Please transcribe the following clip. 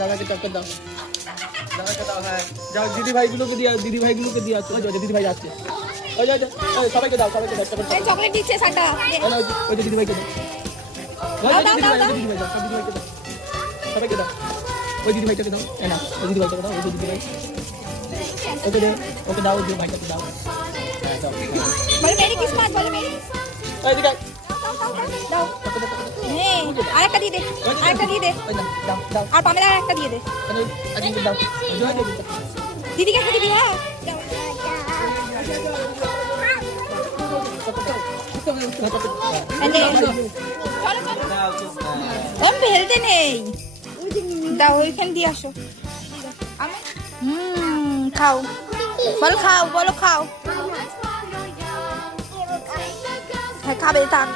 দাদাকে চক্কর দাও, দাদাকে দাও। হ্যাঁ যাও, দিদি ভাইগুলোকে দিয়া, দিদি ভাইগুলোকে দিয়া। ওই যে দিদি ভাই যাচ্ছে, ওই যে সবাইকে দাও, সবাইকে দাও চকলেট দিচ্ছে সাটা। ওই যে দিদি ভাইকে দাও, দিদি ভাই দাও, সবাইকে দাও। ওই দিদি ভাইটাকে দাও, না ওই দিদি ভাইটাকে দাও, ওই দিদি ভাই ওকে দে, ওকে দাও, ওই ভাইটাকে দাও। হ্যাঁ দাও, বলে মেরি কিসমাস, বলে মেরি। এই দিকে দাও এই আরেকটা দিয়ে দে, আরেকটা দিয়ে দে। ওই না, দাও দাও, আর পামেলা আরেকটা দিয়ে দে। আজকে দাও, জয় দিদি। দিদিকে একটা দিবি। হ্যাঁ ফেলতে নেই, দাও ওইখানে দিয়ে আসো। খাও, বলো খাও, বলো খাও। হ্যাঁ খাবে, থাক।